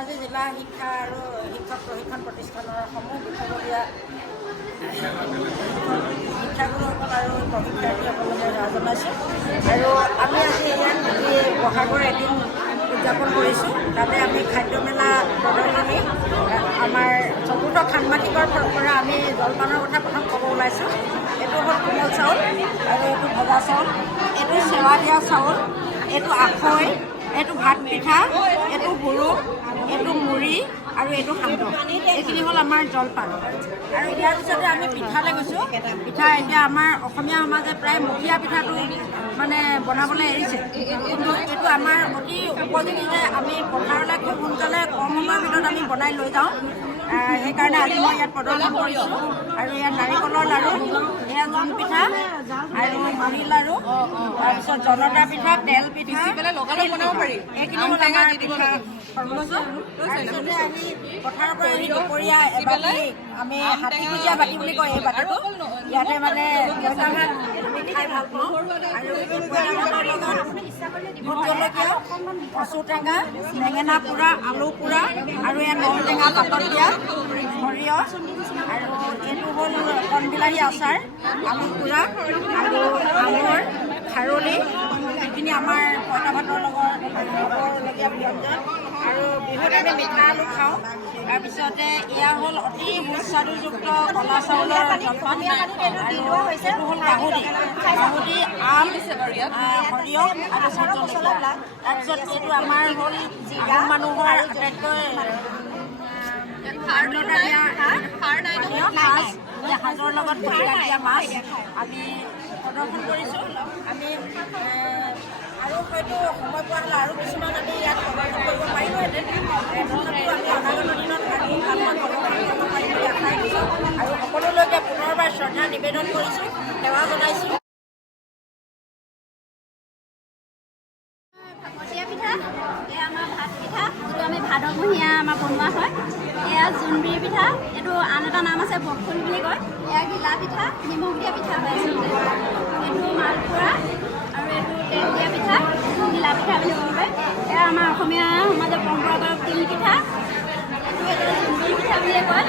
ধেমাজি জিলা শিক্ষা আৰু শিক্ষক প্ৰশিক্ষণ প্ৰতিষ্ঠানৰ সমূহ বিষয়ববীয়া শিক্ষাগুৰুসকল আৰু প্ৰশিক্ষাৰ্থীসকললৈ সেৱা জনাইছোঁ। আৰু আমি আজি ইয়াত বহাগৰ এদিন উদযাপন কৰিছোঁ। তাতে আমি খাদ্যমেলা প্ৰদৰ্শনী আমাৰ চতুৰ্থ ষাণ্মাসিকৰ পৰা আমি জলপানৰ কথা প্ৰথম ক'ব ওলাইছোঁ। এইটো হ'ল কোমল চাউল আৰু এইটো ভজা চাউল, এইটো চেৱা দিয়া চাউল, এইটো আখৈ, এইটো ভাত পিঠা, এইটো হুৰুম, এইটো মুড়ি আৰু এইটো সান্দহ। এইখিনি হ'ল আমাৰ জলপান। আৰু ইয়াৰ পিছতে আমি পিঠালৈ গৈছোঁ। পিঠা এতিয়া আমাৰ অসমীয়া সমাজে প্ৰায় মুখীয়া পিঠাটো মানে বনাবলৈ এৰিছে, কিন্তু এইটো আমাৰ অতি উপযোগী যে আমি পথাৰলৈ খুব সোনকালে কম সময়ৰ ভিতৰত আমি বনাই লৈ যাওঁ। সেইকাৰণে আজি মই ইয়াত প্ৰদৰ্শন কৰিছোঁ। আৰু ইয়াত নাৰিকলৰ লাড়ু, এয়া জোন পিঠা আৰু মুড়ি লাড়ু, তাৰপিছত জনতা পিঠা, তেল পিঠা, বনাব পাৰি। এইখিনি হ'ল আমাৰ পিঠা সৰ্বস্ব। তাৰপিছতে আমি পথাৰৰ পৰা আহি দুপৰীয়া এবাটি আমি হাতী ভুজীয়া বাটি বুলি কয় এই বাটিটো। ইয়াতে মানে পইতা ভাত আমি খাই ভাল পাওঁ। আৰু এই পইতা ভাতৰ লগত ভোট জলকীয়া, কচু টেঙা, বেঙেনা পোৰা, আলু পোৰা আৰু ইয়াত নলটেঙা পাতত দিয়া, সৰিয়হ, আৰু এইটো হ'ল কণবিলাহী আচাৰ, আলু পোৰা আৰু আমৰ খাৰলি। এইখিনি আমাৰ পইতা ভাতৰ লগত খাবলগীয়া ব্যঞ্জন। আৰু বিহুত আমি মিঠা আলু খাওঁ। তাৰপিছতে এয়া হ'ল অতি সুস্বাদুযুক্ত কলা চাউলৰ জলপান। আৰু এইটো হ'ল গাহৰি, আম, সৰিয়হ আৰু ভোট জলকীয়া। তাৰপিছত এইটো আমাৰ হ'ল আহোম মানুহৰ আটাইতকৈ সাজৰ লগত খৰিকা দিয়া মাছ আমি প্ৰদৰ্শন কৰিছোঁ। আমি আৰু হয়তো সময় পোৱা হ'লে আৰু কিছুমান আমি ইয়াত প্ৰদৰ্শন কৰিব পাৰিলোহেঁতেন। তথাপিও আমি অনাগত দিনত আৰু ভালকৈ প্ৰদৰ্শন কৰিব পাৰিম বুলি আশা কৰিছোঁ। আৰু সকলোলৈকে পুনৰবাৰ শ্ৰদ্ধা নিবেদন কৰিছোঁ, সেৱা জনাইছোঁ। ভাপতীয়া পিঠা, এয়া আমাৰ ভাত পিঠা, যিটো আমি ভাদমহীয়া আমাৰ বনোৱা হয়। এয়া জোনবিৰি পিঠা, এইটো আন এটা নাম আছে বকফুল বুলি কয়। এয়া ঘিলা পিঠা, নিমখ দিয়া পিঠা হয় আচলতে। এইটো মালপোৱা আৰু এইটো তেল দিয়া পিঠা, ঘিলা পিঠা বুলি ক'ব পাৰে। এয়া আমাৰ অসমীয়া সমাজৰ পৰম্পৰাগত তিল পিঠা, এইটো জোনবিৰি পিঠা বুলিয়ে কয়।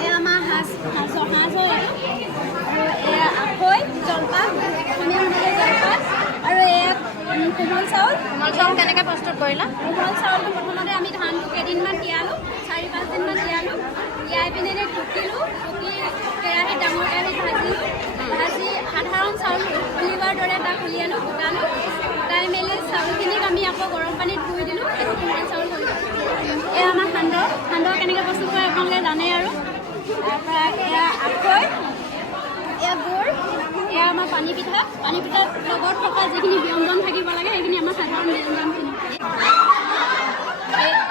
এয়া আমাৰ সাঁজ হয়। আৰু এয়া আখৈ জলপান, অসমীয়া সমাজৰ জলপান। আৰু এয়া কোমল চাউল। কোমল চাউল কেনেকৈ প্ৰস্তুত কৰিলা? কোমল চাউলটো প্ৰথমতে আমি ধানটো কেইদিনমান তিয়ালোঁ, 4-5 দিনমান তিয়ালোঁ। তিয়াই পিনে টুকিলোঁ, টুকি কেৰাহীত ডাঙৰ কেৰাহীত ভাজি সাধাৰণ চাউল উলিওৱাৰ দৰে তাক উলিয়ালোঁ, গোটাই মেলি চাউলখিনিক আমি আকৌ গৰম পানীত ধুই দিলোঁ। সেইটো কোমল চাউল হৈ গ'ল। এয়া আমাৰ সান্দহ কেনেকৈ প্ৰস্তুত কৰে আপোনালোকে জানে। আৰু তাৰপৰা এয়া আখৈ, এয়া গুড়, এয়া আমাৰ পানী পিঠাৰ লগত থকা যিখিনি ব্যঞ্জন থাকিব লাগে সেইখিনি আমাৰ সাধাৰণ ব্যঞ্জনখিনি।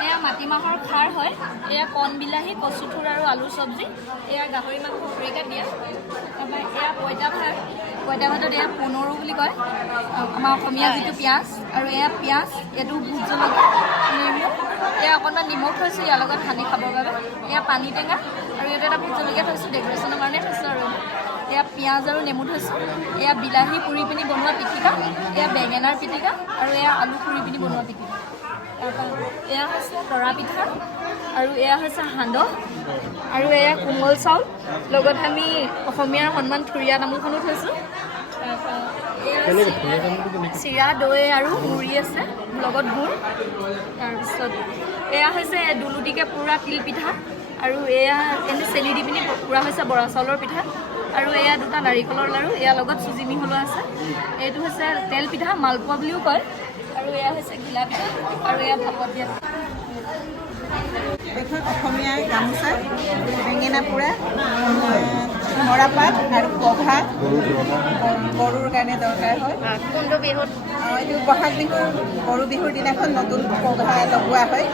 এয়া মাটিমাহৰ খাৰ হয়। এয়া কণ বিলাহী, কচুথুৰ আৰু আলু চব্জি। এয়া গাহৰি মাংস খৰিকা দিয়া। তাৰপৰা এয়া পইতা ভাতত এয়া পনৰু বুলি কয়, আমাৰ অসমীয়া যিটো পিঁয়াজ। আৰু এয়া পিঁয়াজ, এইটো ভোট জলকীয়া, নেমু, এয়া অকণমান নিমখ থৈছোঁ ইয়াৰ লগত সানি খাবৰ বাবে। এয়া পানী টেঙা আৰু এইটো এটা ভোট জলকীয়া থৈছোঁ, ডেক'ৰেশ্যনৰ কাৰণে থৈছোঁ। আৰু এয়া পিঁয়াজ আৰু নেমু থৈছোঁ। এয়া বিলাহী পুৰি পিনি বনোৱা পিটিকা, এয়া বেঙেনাৰ পিটিকা, আৰু এয়া আলু পুৰি পিনি বনোৱা পিটিকা। তাৰপৰা এয়া হৈছে তৰা পিঠা, আৰু এয়া হৈছে সান্দহ, আৰু এয়া কোমল চাউল, লগত আমি অসমীয়াৰ সন্মান থুৰীয়া তামোলখনো থৈছোঁ। তাৰপৰা এয়া চিৰা, দৈ আৰু মুড়ি আছে, লগত গুড়। তাৰপিছত এয়া হৈছে দুলুটিকৈ পুৰা তিল পিঠা, আৰু এয়া এনেই চেনি দি পিনি পুৰা হৈছে বৰা চাউলৰ পিঠা। আৰু এয়া দুটা নাৰিকলৰ লাড়ু, ইয়াৰ লগত চুজি মিহলোৱা আছে। এইটো হৈছে তেল পিঠা, মালপোৱা বুলিও কয়। আৰু এয়া হৈছে ঘিলা পিঠা, আৰু এয়া ভাপত দিয়া। এখন অসমীয়া গামোচা, বেঙেনা পোৰা, মৰাপাত আৰু পঘা গৰুৰ কাৰণে দৰকাৰ হয়। কোনটো বিহুত? এইটো বহাগ বিহু, গৰু বিহুৰ দিনাখন নতুন পঘা লগোৱা হয়।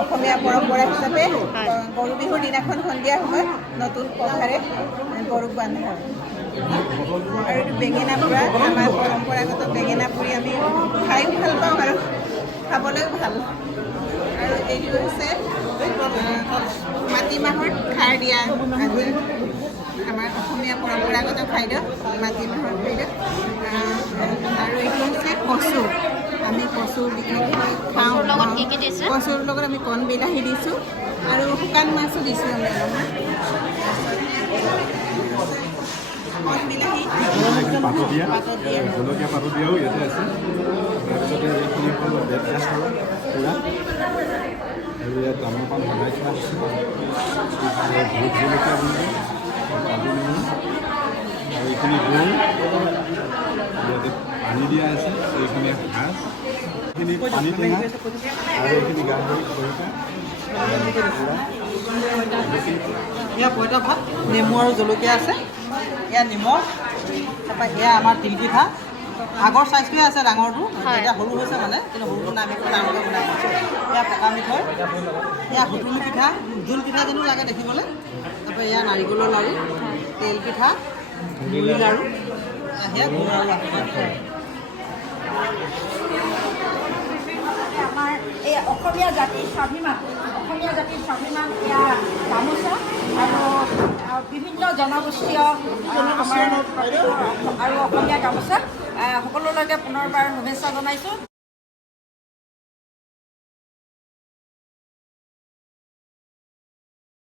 অসমীয়া পৰম্পৰা হিচাপে গৰু বিহুৰ দিনাখন সন্ধিয়া সময়ত নতুন পঘাৰে গৰুক বন্ধা হয়। আৰু এইটো বেঙেনা পোৰা, আমাৰ পৰম্পৰাগত বেঙেনা পুৰি আমি খাইও ভাল পাওঁ আৰু খাবলৈও ভাল। আৰু এইটো হৈছে মাটিমাহৰ খাৰ দিয়া আজি আমাৰ অসমীয়া পৰম্পৰাগত খাদ্য, মাটিমাহৰ খাদ্য। আৰু এইটো হৈছে কচু, আমি কচু বিশেষকৈ খাওঁ। কচুৰ লগত কি দিছে? কচুৰ লগত আমি কণ বিলাহী দিছোঁ আৰু শুকান মাছো দিছোঁ আমি অলপমান। কণ বিলাহী পাতো দিয়া পাতত দিয়া জলকীয়া পাতো দিয়াও ইয়াতে আছে। তাৰপিছতে এইখিনি হ'ল বেতগাজ পুৰা আৰু ইয়াত ডাঙৰ পাণ বনাই থোৱা আছে। ভোট জলকীয়া বুলি কাজু নেমু আৰু এইখিনি গুৰ ইয়াতে পানী দিয়া আছে। এইখিনি ভাত, এইখিনি পানী টেঙা আৰু এইখিনি গাহৰি খৰিকা। এয়া পঁইতা ভাত, নেমু আৰু জলকীয়া আছে। এয়া নিমখ, তাৰপৰা এয়া আমাৰ তিলপিঠা। আগৰ চাইজটোৱে আছে ডাঙৰটো, এতিয়া সৰু হৈছে মানে, কিন্তু সৰুটো নাই, আমি ডাঙৰকৈ বনাই দিছোঁ। এয়া পকা মিঠৈ, এয়া সুতুলি পিঠা, জোল পিঠা যেনো লাগে দেখিবলৈ। তাৰপৰা এয়া নাৰিকলৰ লাড়ু, তেল পিঠা, মুড়ি লাড়ু, সেয়া গুড় আৰু আখৈ। আমাৰ এই অসমীয়া জাতিৰ স্বাভিমান এয়া গামোচা আৰু বিভিন্ন জনগোষ্ঠীয় আমাৰ আৰু অসমীয়া গামোচা সকলোলৈকে পুনৰবাৰ শুভেচ্ছা জনাইছোঁ।